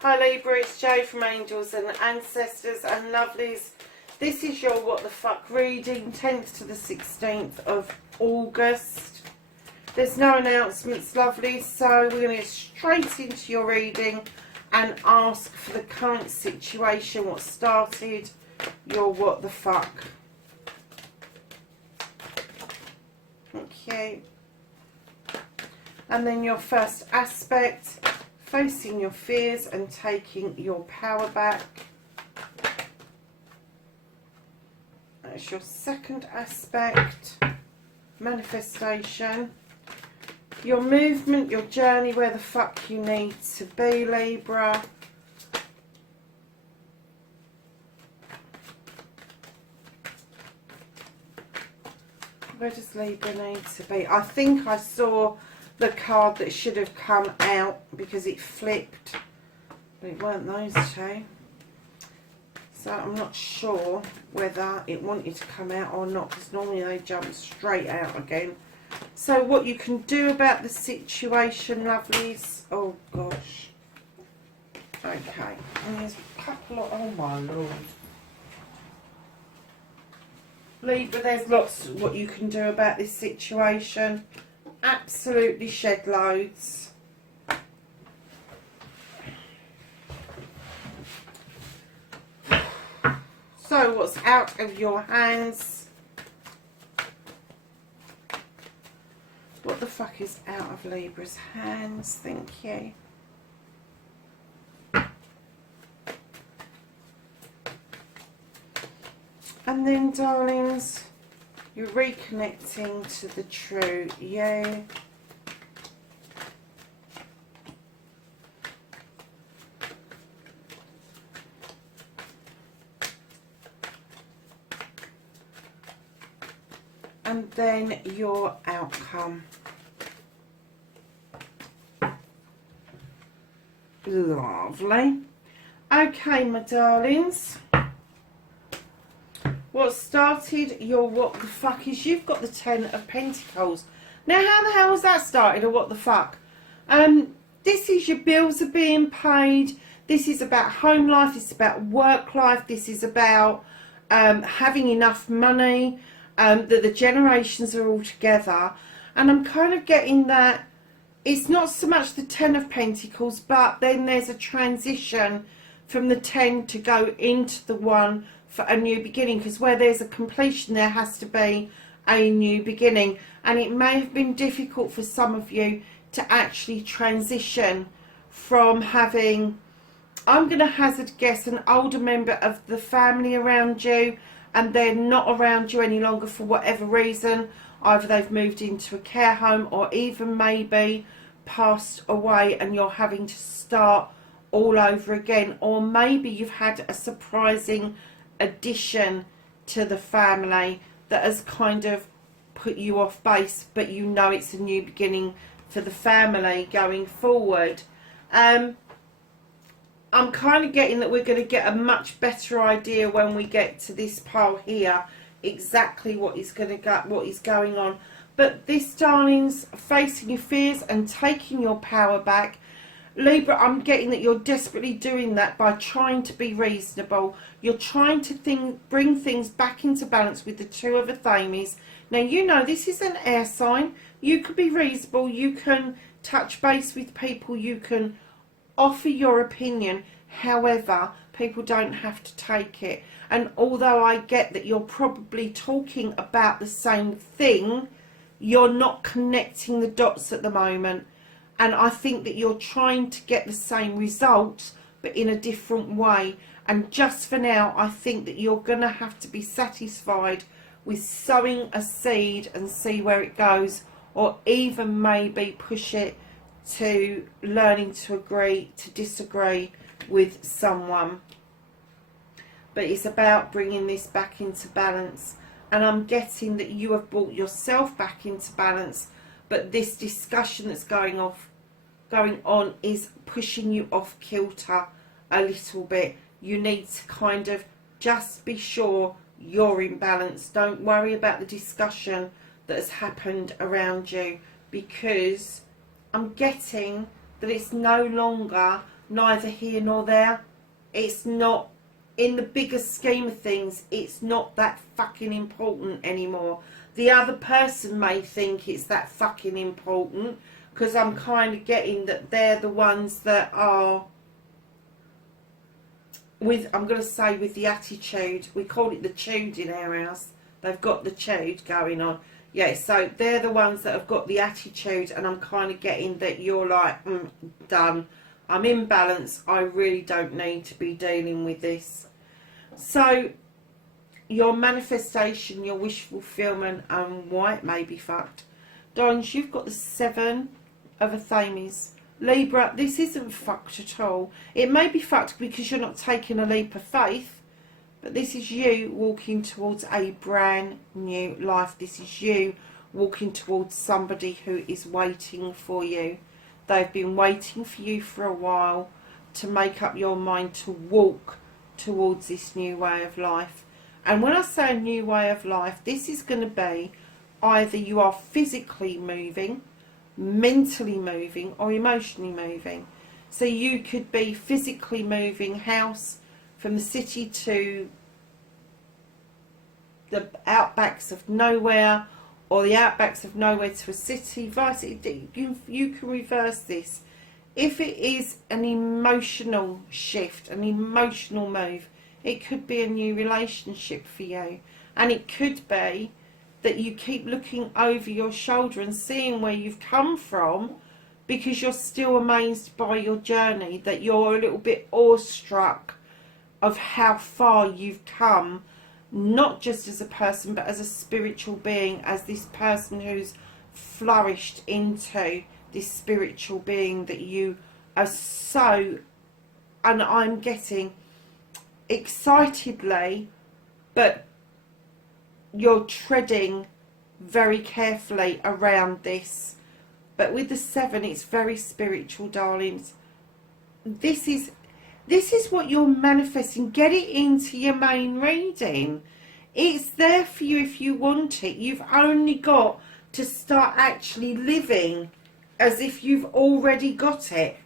Hi Libra, it's Jo from Angels and Ancestors and Lovelies. This is your What the Fuck reading, 10th to the 16th of August. There's no announcements, lovelies, so we're going to get straight into your reading and ask for the current situation, what started your What the Fuck. Okay. And then your first aspect, facing your fears and taking your power back. That's your second aspect, manifestation. Your movement, your journey, where the fuck you need to be, Libra. Where does Libra need to be? I think I saw the card that should have come out because it flipped, but it weren't those two. So I'm not sure whether it wanted to come out or not, because normally they jump straight out again. So what you can do about the situation, lovelies. Oh gosh. Okay. And there's a couple of, oh my lord. Libra, there's lots of what you can do about this situation. Absolutely shed loads. So what's out of your hands? What the fuck is out of Libra's hands? Thank you. And then, darlings, you're reconnecting to the true you. And then your outcome. Lovely. Okay, my darlings. What started your what the fuck is you've got the 10 of Pentacles. Now, how the hell has that started, or what the fuck? This is your bills are being paid. This is about home life. This is about work life. This is about having enough money. That the generations are all together. And I'm kind of getting that it's not so much the 10 of Pentacles, but then there's a transition from the 10 to go into the 1 for a new beginning, because where there's a completion there has to be a new beginning, and it may have been difficult for some of you to actually transition from having, I'm going to hazard guess, an older member of the family around you and they're not around you any longer for whatever reason. Either they've moved into a care home or even maybe passed away and you're having to start all over again, or maybe you've had a surprising addition to the family that has kind of put you off base, but you know it's a new beginning for the family going forward. I'm kind of getting that we're going to get a much better idea when we get to this pile here exactly what is going to go, what is going on. But this, darlings, facing your fears and taking your power back, Libra, I'm getting that you're desperately doing that by trying to be reasonable. You're trying to bring things back into balance with the 2 of Athames. Now, you know this is an air sign. You could be reasonable. You can touch base with people. You can offer your opinion. However, people don't have to take it. And although I get that you're probably talking about the same thing, you're not connecting the dots at the moment. And I think that you're trying to get the same results, but in a different way. And just for now, I think that you're going to have to be satisfied with sowing a seed and see where it goes, or even maybe push it to learning to agree to disagree with someone. But it's about bringing this back into balance. And I'm getting that you have brought yourself back into balance, but this discussion that's going on is pushing you off kilter a little bit. You need to kind of just be sure you're in balance. Don't worry about the discussion that has happened around you, because I'm getting that it's no longer neither here nor there. It's not, in the bigger scheme of things, it's not that fucking important anymore. The other person may think it's that fucking important, because I'm kind of getting that they're the ones that are with, I'm going to say, with the attitude. We call it the chewed in our house. They've got the chewed going on. Yeah, so they're the ones that have got the attitude, and I'm kind of getting that you're like, done. I'm in balance. I really don't need to be dealing with this. So your manifestation, your wish fulfillment, and why it may be fucked. Dons, you've got the 7 of Athames. Libra, this isn't fucked at all. It may be fucked because you're not taking a leap of faith, but this is you walking towards a brand new life. This is you walking towards somebody who is waiting for you. They've been waiting for you for a while to make up your mind to walk towards this new way of life. And when I say a new way of life, this is going to be either you are physically moving, mentally moving, or emotionally moving. So you could be physically moving house from the city to the outbacks of nowhere, or the outbacks of nowhere to a city. Vice, you can reverse this. If it is an emotional shift, an emotional move, it could be a new relationship for you. And it could be that you keep looking over your shoulder and seeing where you've come from, because you're still amazed by your journey, that you're a little bit awestruck of how far you've come, not just as a person but as a spiritual being, as this person who's flourished into this spiritual being that you are so, and I'm getting excitedly, but you're treading very carefully around this. But with the 7, it's very spiritual, darlings. This is what you're manifesting. Get it into your main reading. It's there for you if you want it. You've only got to start actually living as if you've already got it.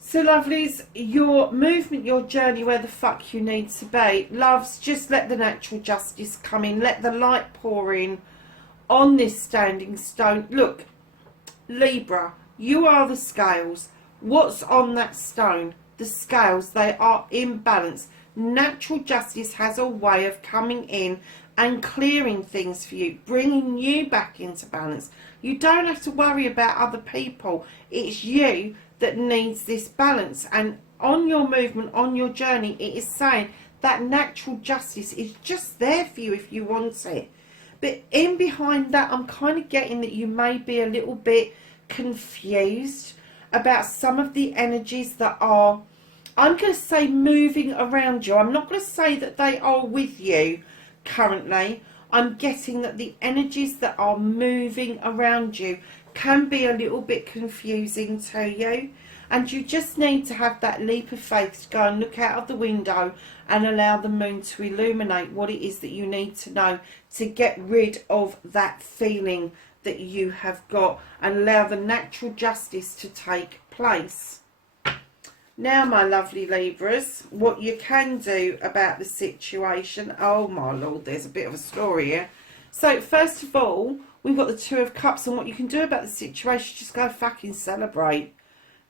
So lovelies, your movement, your journey, where the fuck you need to be. Loves, just let the natural justice come in. Let the light pour in on this standing stone. Look, Libra, you are the scales. What's on that stone? The scales, they are in balance. Natural justice has a way of coming in and clearing things for you, bringing you back into balance. You don't have to worry about other people. It's you that needs this balance. And on your movement, on your journey, it is saying that natural justice is just there for you if you want it. But in behind that, I'm kind of getting that you may be a little bit confused about some of the energies that are, I'm going to say, moving around you. I'm not going to say that they are with you currently. I'm getting that the energies that are moving around you can be a little bit confusing to you, and you just need to have that leap of faith to go and look out of the window and allow the moon to illuminate what it is that you need to know to get rid of that feeling that you have got, and allow the natural justice to take place. Now, my lovely Libras, what you can do about the situation, oh my lord, there's a bit of a story here. So first of all, we've got the 2 of Cups, and what you can do about the situation, just go fucking celebrate.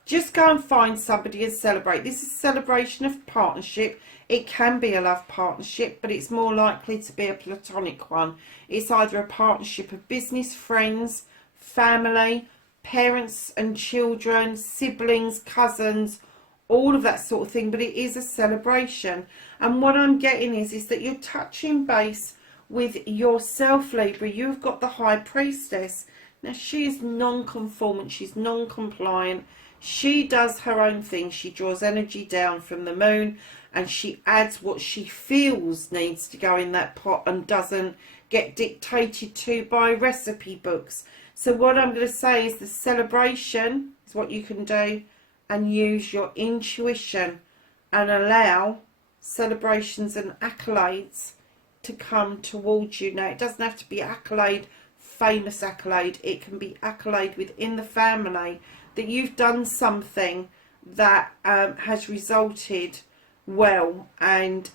Just go and find somebody and celebrate. This is a celebration of partnership. It can be a love partnership, but it's more likely to be a platonic one. It's either a partnership of business, friends, family, parents and children, siblings, cousins, all of that sort of thing, but it is a celebration. And what I'm getting is that you're touching base with yourself, Libra. You've got the High Priestess. Now, she is non-conformant, she's non-compliant. She does her own thing. She draws energy down from the moon, and she adds what she feels needs to go in that pot and doesn't get dictated to by recipe books. So what I'm going to say is the celebration is what you can do, and use your intuition and allow celebrations and accolades to come towards you. Now, it doesn't have to be accolade famous accolade. It can be accolade within the family that you've done something that has resulted well, and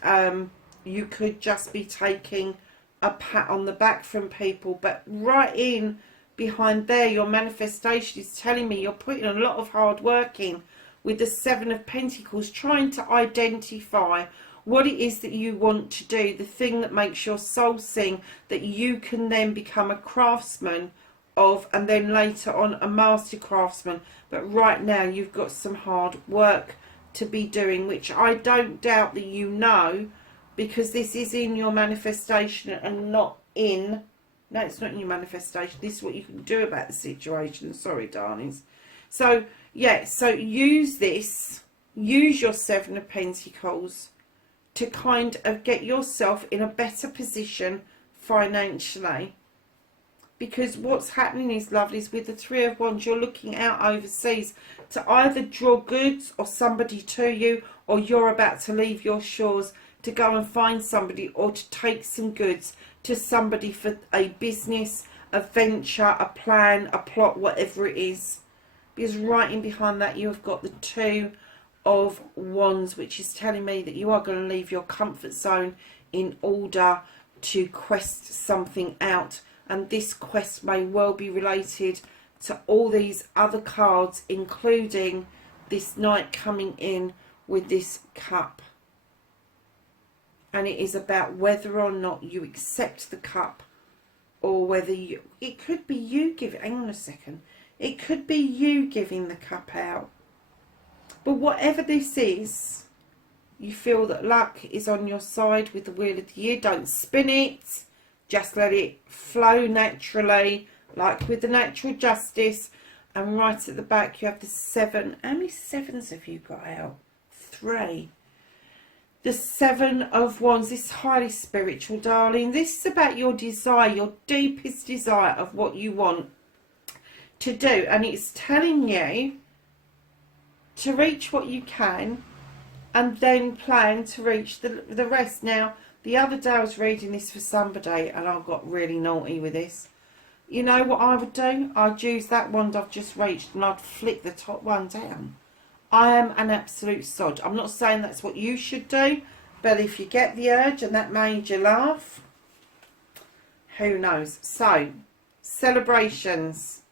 you could just be taking a pat on the back from people. But right in behind there, your manifestation is telling me you're putting a lot of hard work in with the Seven of Pentacles, trying to identify what it is that you want to do, the thing that makes your soul sing, that you can then become a craftsman of, and then later on a master craftsman. But right now you've got some hard work to be doing, which I don't doubt that you know, because this is in your manifestation and not in, no, it's not in your manifestation, this is what you can do about the situation. Sorry, darlings. So yeah, so use this, use your Seven of Pentacles to kind of get yourself in a better position financially. Because what's happening is, lovelies, with the Three of Wands, you're looking out overseas to either draw goods or somebody to you, or you're about to leave your shores to go and find somebody, or to take some goods to somebody for a business, a venture, a plan, a plot, whatever it is. Because right in behind that you have got the Two of Wands, which is telling me that you are going to leave your comfort zone in order to quest something out. And this quest may well be related to all these other cards, including this Knight coming in with this Cup. And it is about whether or not you accept the Cup, or whether you, it could be you giving, hang on a second, it could be you giving the Cup out. But whatever this is, you feel that luck is on your side with the Wheel of the Year. Don't spin it. Just let it flow naturally, like with the natural justice. And right at the back you have the Seven. How many sevens have you got out? 3. The Seven of Wands. This is highly spiritual, darling. This is about your desire, your deepest desire of what you want to do. And it's telling you to reach what you can and then plan to reach the rest. Now, the other day I was reading this for somebody and I got really naughty with this. You know what I would do? I'd use that wand I've just reached and I'd flick the top one down. I am an absolute sod. I'm not saying that's what you should do, but if you get the urge and that made you laugh, who knows? So, celebrations.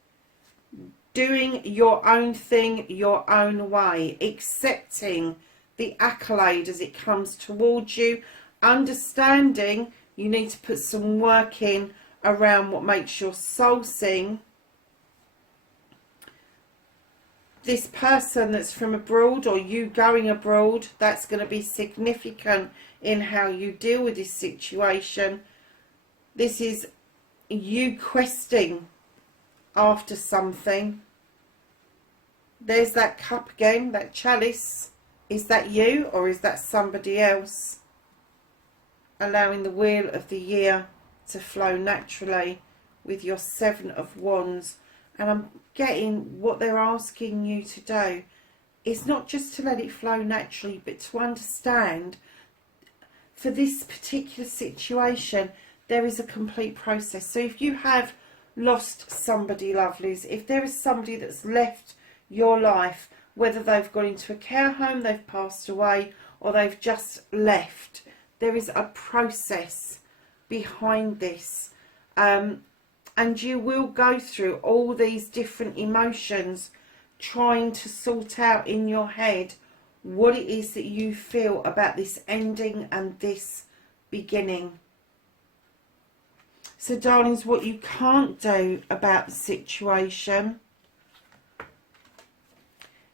Doing your own thing your own way. Accepting the accolade as it comes towards you. Understanding you need to put some work in around what makes your soul sing. This person that's from abroad, or you going abroad, that's going to be significant in how you deal with this situation. This is you questing after something. There's that cup again, that chalice. Is that you, or is that somebody else? Allowing the Wheel of the Year to flow naturally with your Seven of Wands. And I'm getting what they're asking you to do is not just to let it flow naturally, but to understand for this particular situation there is a complete process. So if you have lost somebody, lovelies, if there is somebody that's left your life, whether they've gone into a care home, they've passed away, or they've just left, there is a process behind this. And you will go through all these different emotions, trying to sort out in your head what it is that you feel about this ending and this beginning. So, darlings, what you can't do about the situation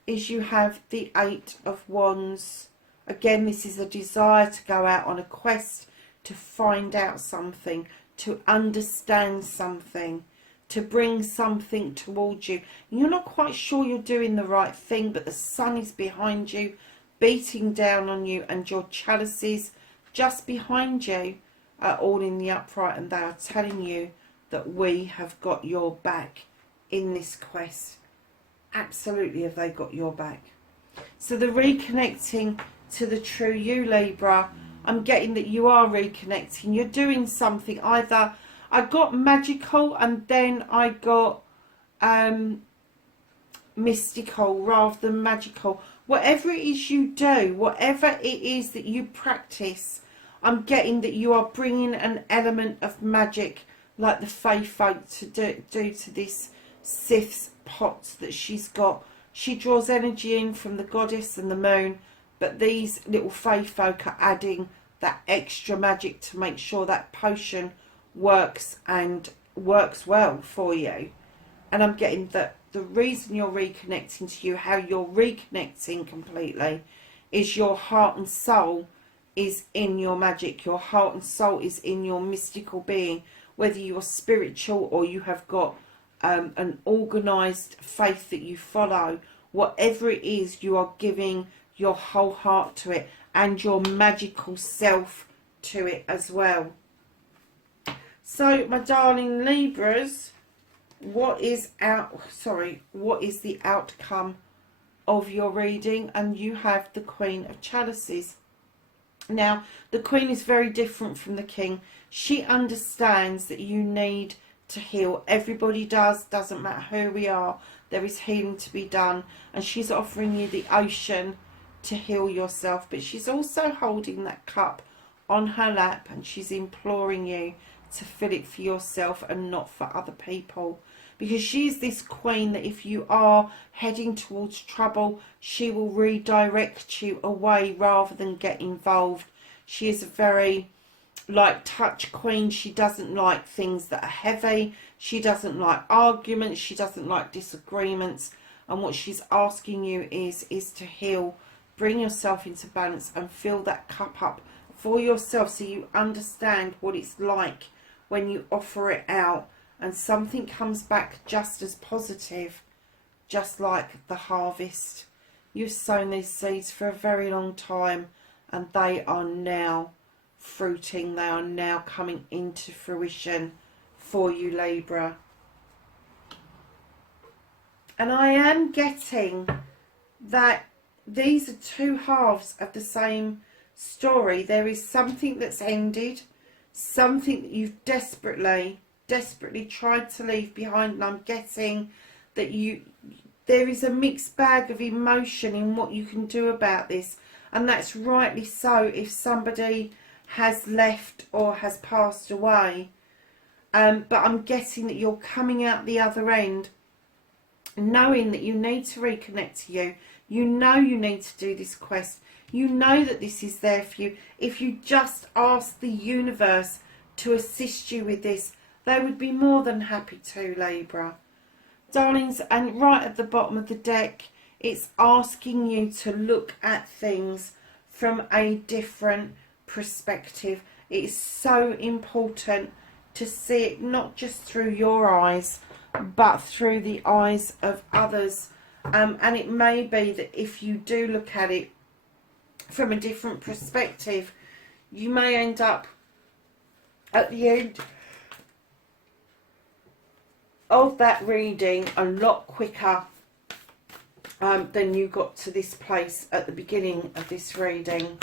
is you have the Eight of Wands. Again, this is a desire to go out on a quest, to find out something, to understand something, to bring something towards you. You're not quite sure you're doing the right thing, but the sun is behind you, beating down on you, and your chalices just behind you are all in the upright, and they are telling you that we have got your back in this quest. Absolutely have they got your back. So the reconnecting to the true you, Libra, I'm getting that you are reconnecting. You're doing something, either I got magical and then I got mystical rather than magical. Whatever it is you do, whatever it is that you practice, I'm getting that you are bringing an element of magic, like the Fae folk to do to this Sith's pots that she's got. She draws energy in from the goddess and the moon, but these little Fae folk are adding that extra magic to make sure that potion works and works well for you. And I'm getting that the reason you're reconnecting to you, how you're reconnecting completely, is your heart and soul is in your magic. Your heart and soul is in your mystical being. Whether you're spiritual or you have got an organised faith that you follow, whatever it is, you are giving your whole heart to it and your magical self to it as well. So, my darling Libras, what is the outcome of your reading? And you have the Queen of Chalices. Now, the Queen is very different from the King. She understands that you need to heal. Everybody does, doesn't matter who we are. There is healing to be done. And she's offering you the ocean to heal yourself. But she's also holding that cup on her lap and she's imploring you to fill it for yourself and not for other people. Because she's this queen that if you are heading towards trouble, she will redirect you away rather than get involved. She is a very touch queen. She doesn't like things that are heavy. She doesn't like arguments. She doesn't like disagreements. And what she's asking you is to heal. Bring yourself into balance and fill that cup up for yourself so you understand what it's like when you offer it out. And something comes back just as positive, just like the harvest. You've sown these seeds for a very long time and they are now fruiting. They are now coming into fruition for you, Libra. And I am getting that these are two halves of the same story. There is something that's ended, something that you've desperately tried to leave behind, and I'm getting that there is a mixed bag of emotion in what you can do about this, and that's rightly so if somebody has left or has passed away. But I'm getting that you're coming out the other end knowing that you need to reconnect to you. You know you need to do this quest. You know that this is there for you. If you just ask the universe to assist you with this, they would be more than happy to, Libra. Darlings, and right at the bottom of the deck, it's asking you to look at things from a different perspective. It's so important to see it not just through your eyes, but through the eyes of others. And it may be that if you do look at it from a different perspective, you may end up at the end of that reading a lot quicker than you got to this place at the beginning of this reading.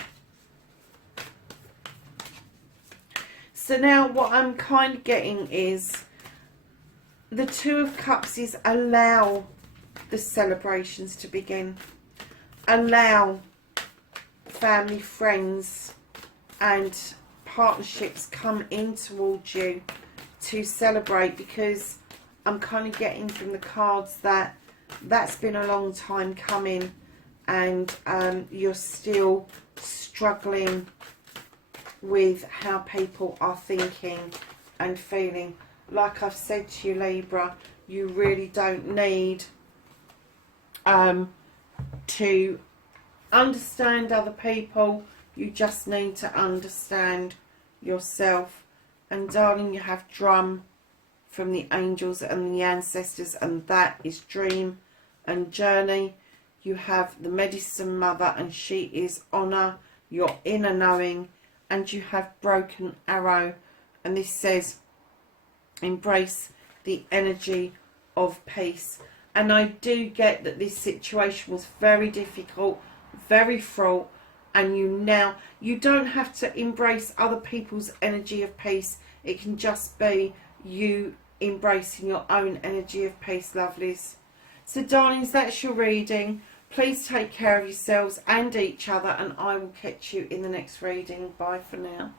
So now what I'm kind of getting is the Two of Cups is allow the celebrations to begin. Allow family, friends and partnerships come in towards you to celebrate, because I'm kind of getting from the cards that that's been a long time coming, and you're still struggling with how people are thinking and feeling. Like I've said to you, Libra, you really don't need to understand other people. You just need to understand yourself. And darling, you have drum from the angels and the ancestors, and that is dream and journey. You have the medicine mother, and she is honor, your inner knowing. And you have broken arrow, and this says embrace the energy of peace. And I do get that this situation was very difficult, very fraught, and you don't have to embrace other people's energy of peace. It can just be you embracing your own energy of peace, lovelies. So darlings, that's your reading. Please take care of yourselves and each other, and I will catch you in the next reading. Bye for now.